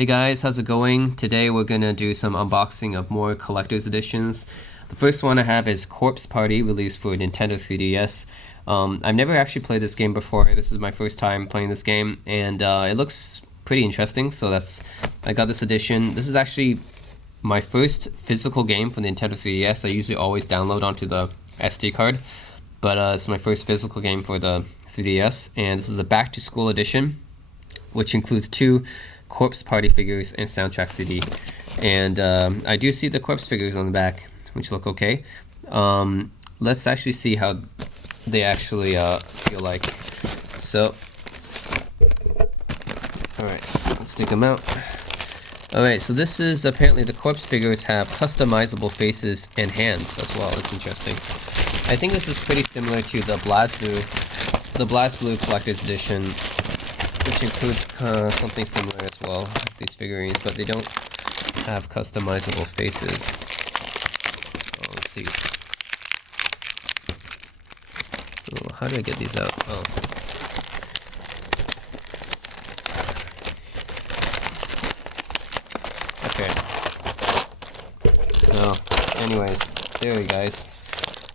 Hey guys, how's it going? Today we're gonna do some unboxing of more collector's editions. The first one I have is Corpse Party, released for Nintendo 3DS. I've never actually played this game before. This is my first time playing this game, and it looks pretty interesting. So I got this edition. This is actually my first physical game for the Nintendo 3DS. I usually always download onto the SD card, but it's my first physical game for the 3DS, and this is a Back to School edition, which includes two Corpse Party figures and soundtrack CD. And I do see the corpse figures on the back, which look okay. Let's actually see how they actually feel like. So, alright, let's take them out. Alright, so this is apparently the corpse figures have customizable faces and hands as well. That's interesting. I think this is pretty similar to the BlazBlue Collector's Edition, which includes something similar as well, these figurines, but they don't have customizable faces. Oh, let's see. Oh, how do I get these out? Oh. Okay. So, anyways, there you guys.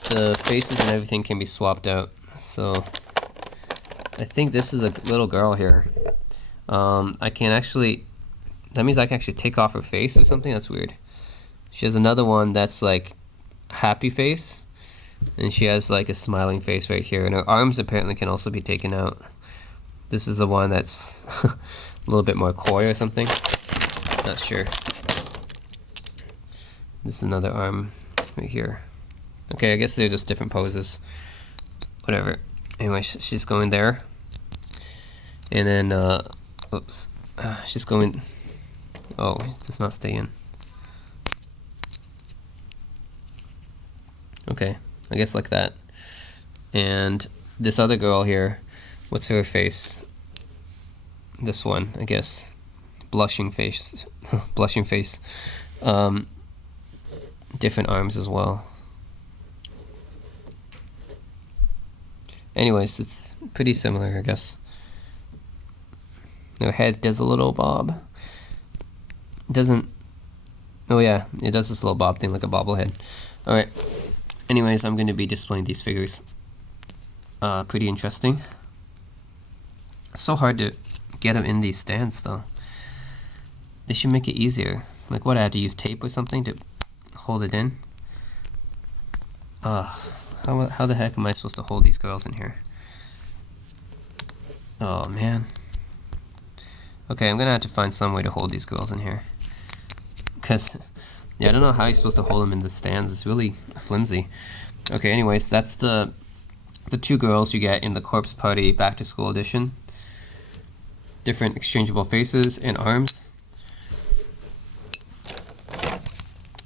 The faces and everything can be swapped out. So, I think this is a little girl here. I can actually, that means I can actually take off her face or something. That's weird. She has another one that's like happy face, and she has like a smiling face right here, and her arms apparently can also be taken out. This is the one that's a little bit more coy or something. Not sure. This is another arm right here. Okay, I guess they're just different poses. Whatever. Anyway, she's going there. And then, oops. She's going... Oh, it does not stay in. Okay, I guess like that. And this other girl here, what's her face? This one, I guess. Blushing face. Blushing face. Different arms as well. Anyways, it's pretty similar, I guess. Her head does a little bob. It doesn't... Oh yeah, it does this little bob thing like a bobblehead. Alright. Anyways, I'm going to be displaying these figures. Pretty interesting. It's so hard to get them in these stands, though. They should make it easier. Like what, I had to use tape or something to hold it in? How the heck am I supposed to hold these girls in here? Oh man. Okay, I'm gonna have to find some way to hold these girls in here. Cause, yeah, I don't know how you're supposed to hold them in the stands. It's really flimsy. Okay, anyways, that's the two girls you get in the Corpse Party Back to School edition. Different exchangeable faces and arms.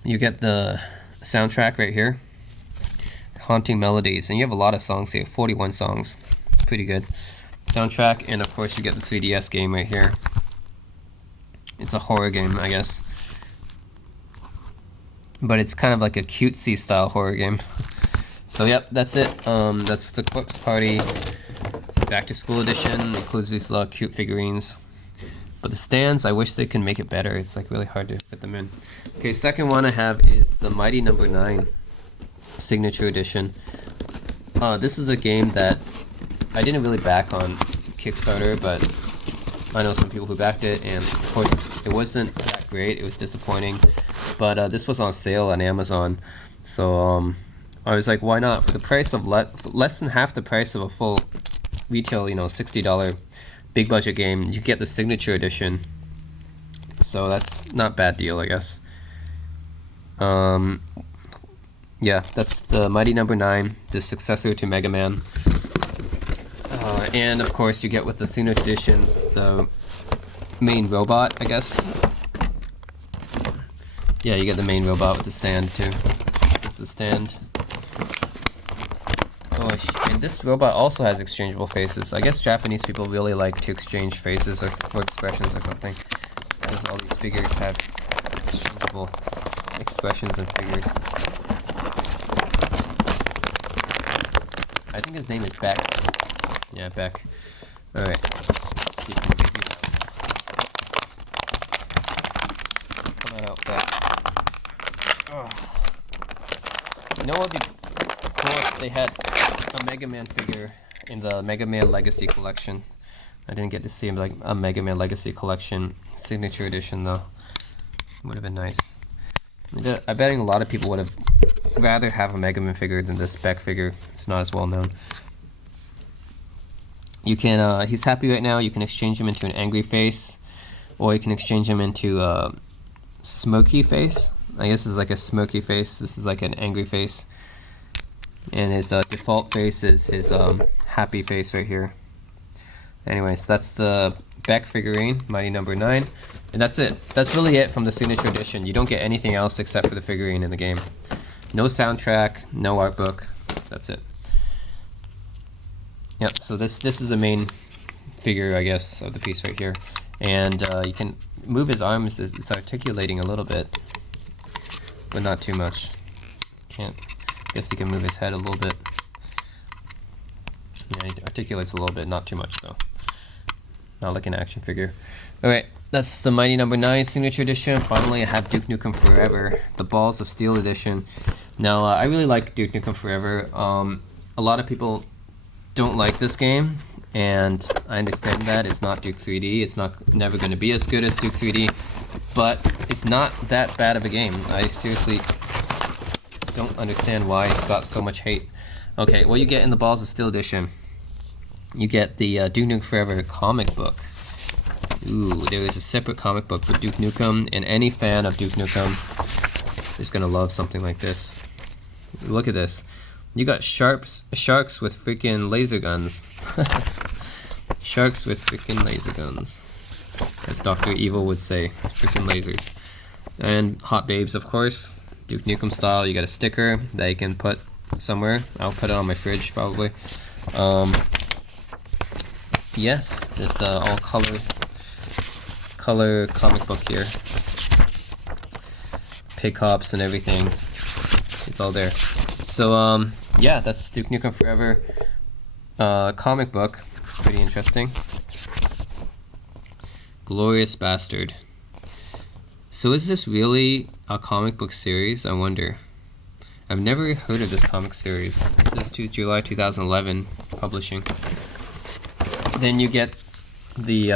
You get the soundtrack right here. Haunting Melodies, and you have a lot of songs here, 41 songs. It's pretty good. Soundtrack, and of course you get the 3DS game right here. It's a horror game, I guess. But it's kind of like a cutesy style horror game. So yep, that's it. That's the Corpse Party Back to School edition. It includes these little cute figurines. But the stands, I wish they could make it better. It's like really hard to fit them in. Okay, second one I have is the Mighty Number 9 Signature Edition. This is a game that I didn't really back on Kickstarter, but I know some people who backed it, and of course it wasn't that great. It was disappointing, but this was on sale on Amazon, so I was like, why not? For the price of less than half the price of a full retail, $60 big budget game, you get the Signature Edition. So that's not a bad deal, I guess. Yeah, that's the Mighty Number 9, the successor to Mega Man. And of course you get with the Signature Edition the main robot, I guess. Yeah, you get the main robot with the stand too. This is the stand. Oh, and this robot also has exchangeable faces. I guess Japanese people really like to exchange faces or expressions or something, because all these figures have exchangeable expressions and figures. I think his name is Beck. Yeah, Beck. Alright. Let's see if we can figure it not out back. You know what would be cool if they had a Mega Man figure in the Mega Man Legacy Collection. I didn't get to see like a Mega Man Legacy Collection Signature Edition though. Would have been nice. I bet a lot of people would have rather have a Mega Man figure than this Beck figure. It's not as well known. You can, he's happy right now. You can exchange him into an angry face, or you can exchange him into a smoky face. I guess this is like a smoky face. This is like an angry face. And his default face is his happy face right here. Anyways, that's the Beck figurine, Mighty Number 9. And that's it. That's really it from the Signature Edition. You don't get anything else except for the figurine in the game. No soundtrack, no art book. That's it. Yep, so this is the main figure, I guess, of the piece right here. And you can move his arms. It's articulating a little bit, but not too much. Can't. Guess you can move his head a little bit. Yeah, he articulates a little bit, not too much though. Not like an action figure. Alright, that's the Mighty Number 9 Signature Edition. Finally, I have Duke Nukem Forever, the Balls of Steel Edition. Now, I really like Duke Nukem Forever. A lot of people don't like this game, and I understand that. It's not Duke 3D. It's never going to be as good as Duke 3D, but it's not that bad of a game. I seriously don't understand why it's got so much hate. Okay, what you get in the Balls of Steel Edition, you get the Duke Nukem Forever comic book. Ooh, there is a separate comic book for Duke Nukem, and any fan of Duke Nukem is gonna love something like this. Look at this. You got sharks with freaking laser guns. Sharks with freaking laser guns, as Dr. Evil would say. Freaking lasers. And hot babes, of course. Duke Nukem style. You got a sticker that you can put somewhere. I'll put it on my fridge probably. Yes, this all color comic book here. Pig hops and everything. It's all there. So yeah, that's Duke Nukem Forever comic book. It's pretty interesting. Glorious Bastard. So is this really a comic book series? I wonder. I've never heard of this comic series. This is July 2011 publishing. Then you get the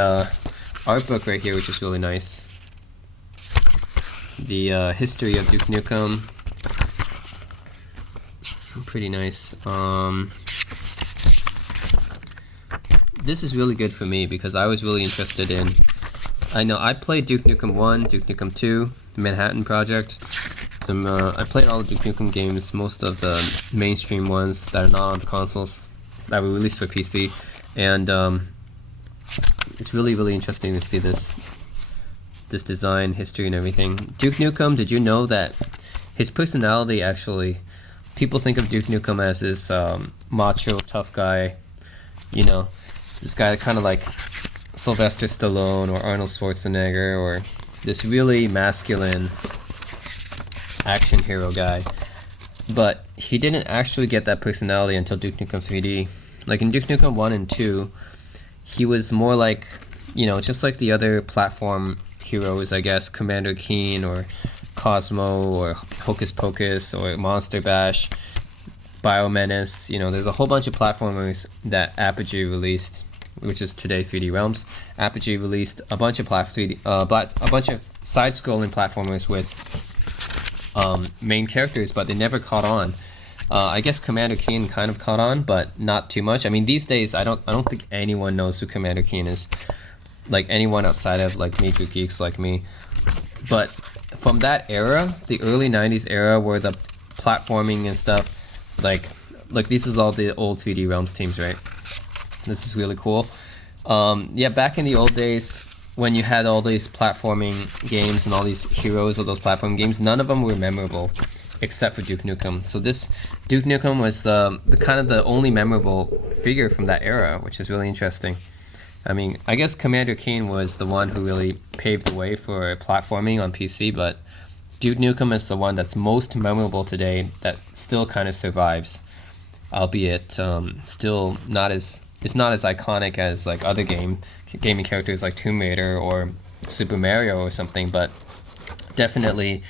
art book right here, which is really nice. The history of Duke Nukem. Pretty nice. This is really good for me because I was really interested in. I know I played Duke Nukem 1, Duke Nukem 2, the Manhattan Project. I played all the Duke Nukem games, most of the mainstream ones that are not on the consoles that were released for PC, and it's really, really interesting to see this design, history, and everything. Duke Nukem, did you know that his personality actually, people think of Duke Nukem as this macho, tough guy, you know, this guy kind of like Sylvester Stallone or Arnold Schwarzenegger, or this really masculine action hero guy. But he didn't actually get that personality until Duke Nukem 3D. Like in Duke Nukem 1 and 2, he was more like, you know, just like the other platform heroes, I guess, Commander Keen or Cosmo or Hocus Pocus or Monster Bash, Biomenace. You know, there's a whole bunch of platformers that Apogee released, which is today 3D Realms. Apogee released a bunch of a bunch of side-scrolling platformers with main characters, but they never caught on. I guess Commander Keen kind of caught on, but not too much. I mean, these days, I don't think anyone knows who Commander Keen is. Like anyone outside of like major geeks like me. But from that era, the early '90s era, where the platforming and stuff, like this is all the old 3D Realms teams, right? This is really cool. Yeah, back in the old days, when you had all these platforming games and all these heroes of those platforming games, none of them were memorable except for Duke Nukem. So this Duke Nukem was the kind of the only memorable figure from that era, which is really interesting. I mean, I guess Commander Keen was the one who really paved the way for platforming on PC, but Duke Nukem is the one that's most memorable today, that still kind of survives, albeit still not as, it's not as iconic as like other gaming characters like Tomb Raider or Super Mario or something, but definitely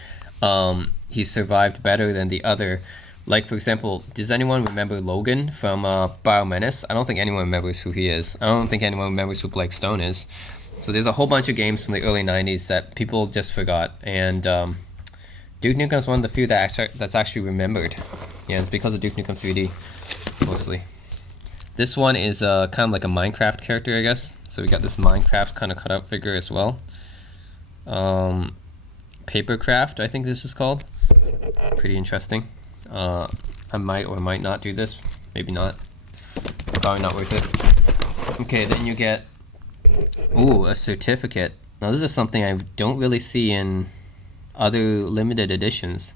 he survived better than the other. Like, for example, does anyone remember Logan from Biomenace? I don't think anyone remembers who he is. I don't think anyone remembers who Blake Stone is. So there's a whole bunch of games from the early 90s that people just forgot. And Duke Nukem is one of the few that's actually remembered. Yeah, it's because of Duke Nukem 3D, mostly. This one is kind of like a Minecraft character, I guess. So we got this Minecraft kind of cutout figure as well. Papercraft, I think this is called. Pretty interesting. I might or might not do this. Maybe not. Probably not worth it. Okay, then you get, ooh, a certificate. Now this is something I don't really see in other limited editions.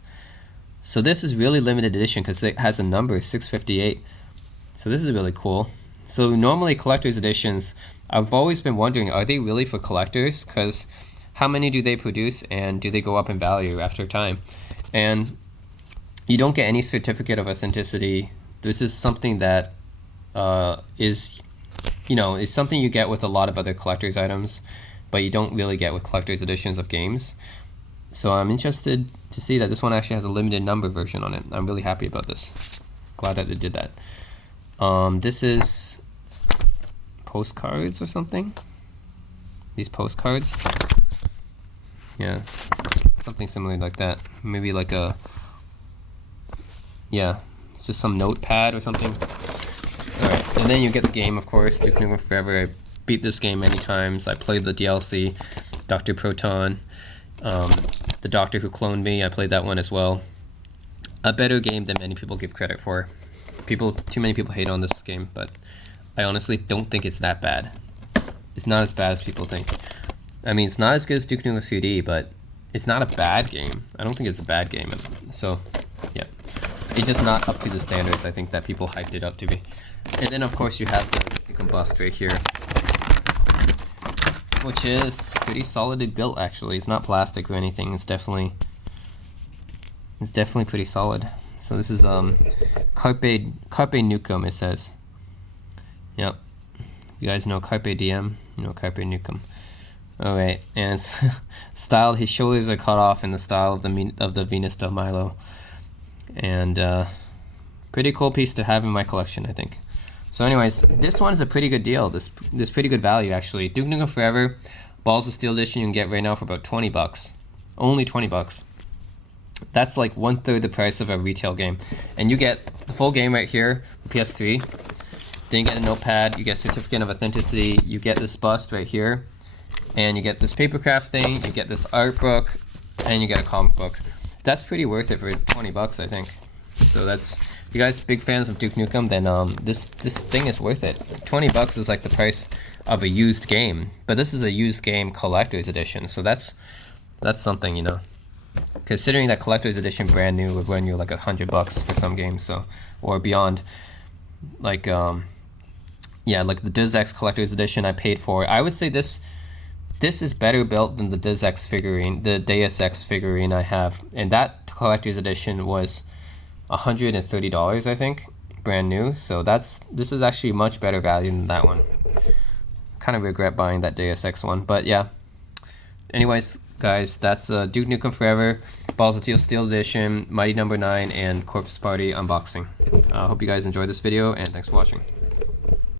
So this is really limited edition because it has a number, 658. So this is really cool. So normally collector's editions, I've always been wondering, are they really for collectors? Because how many do they produce and do they go up in value after time? And you don't get any certificate of authenticity. This is something that is something you get with a lot of other collector's items, but you don't really get with collector's editions of games. So I'm interested to see that this one actually has a limited number version on it. I'm really happy about this. Glad that they did that. This is postcards or something. These postcards. Yeah, something similar like that. Maybe like a, yeah, it's just some notepad or something. Alright, and then you get the game, of course, Duke Nukem Forever. I beat this game many times. I played the DLC, Dr. Proton, the Doctor Who Cloned Me. I played that one as well. A better game than many people give credit for. Too many people hate on this game, but I honestly don't think it's that bad. It's not as bad as people think. I mean, it's not as good as Duke Nukem 3D, but it's not a bad game. I don't think it's a bad game. So, yeah. It's just not up to the standards, I think, that people hyped it up to be. And then, of course, you have the Combust right here, which is pretty solidly built, actually. It's not plastic or anything. It's definitely pretty solid. So this is Carpe Nukem, it says. Yep. You guys know Carpe Diem, you know Carpe Nukem. Alright, and it's styled, his shoulders are cut off in the style of the Venus del Milo. And pretty cool piece to have in my collection, I think. So anyways, this one is a pretty good deal. This pretty good value, actually. Duke Nukem Forever, Balls of Steel edition you can get right now for about 20 bucks. Only 20 bucks. That's like 1/3 the price of a retail game. And you get the full game right here, PS3. Then you get a notepad, you get certificate of authenticity, you get this bust right here, and you get this papercraft thing, you get this art book, and you get a comic book. That's pretty worth it for 20 bucks, I think. So that's, if you guys are big fans of Duke Nukem, then this thing is worth it. 20 bucks is like the price of a used game, but this is a used game collector's edition, so that's something, you know. Considering that collector's edition brand new would run you like $100 for some games, so, or beyond. Like yeah, like the DizX collector's edition I paid for. I would say this is better built than the DizX figurine, the Deus Ex figurine I have, and that collector's edition was $130, I think, brand new. So this is actually much better value than that one. Kind of regret buying that Deus Ex one, but yeah. Anyways, guys, that's Duke Nukem Forever, Balls of Steel Edition, Mighty No. 9, and Corpse Party unboxing. I hope you guys enjoyed this video, and thanks for watching.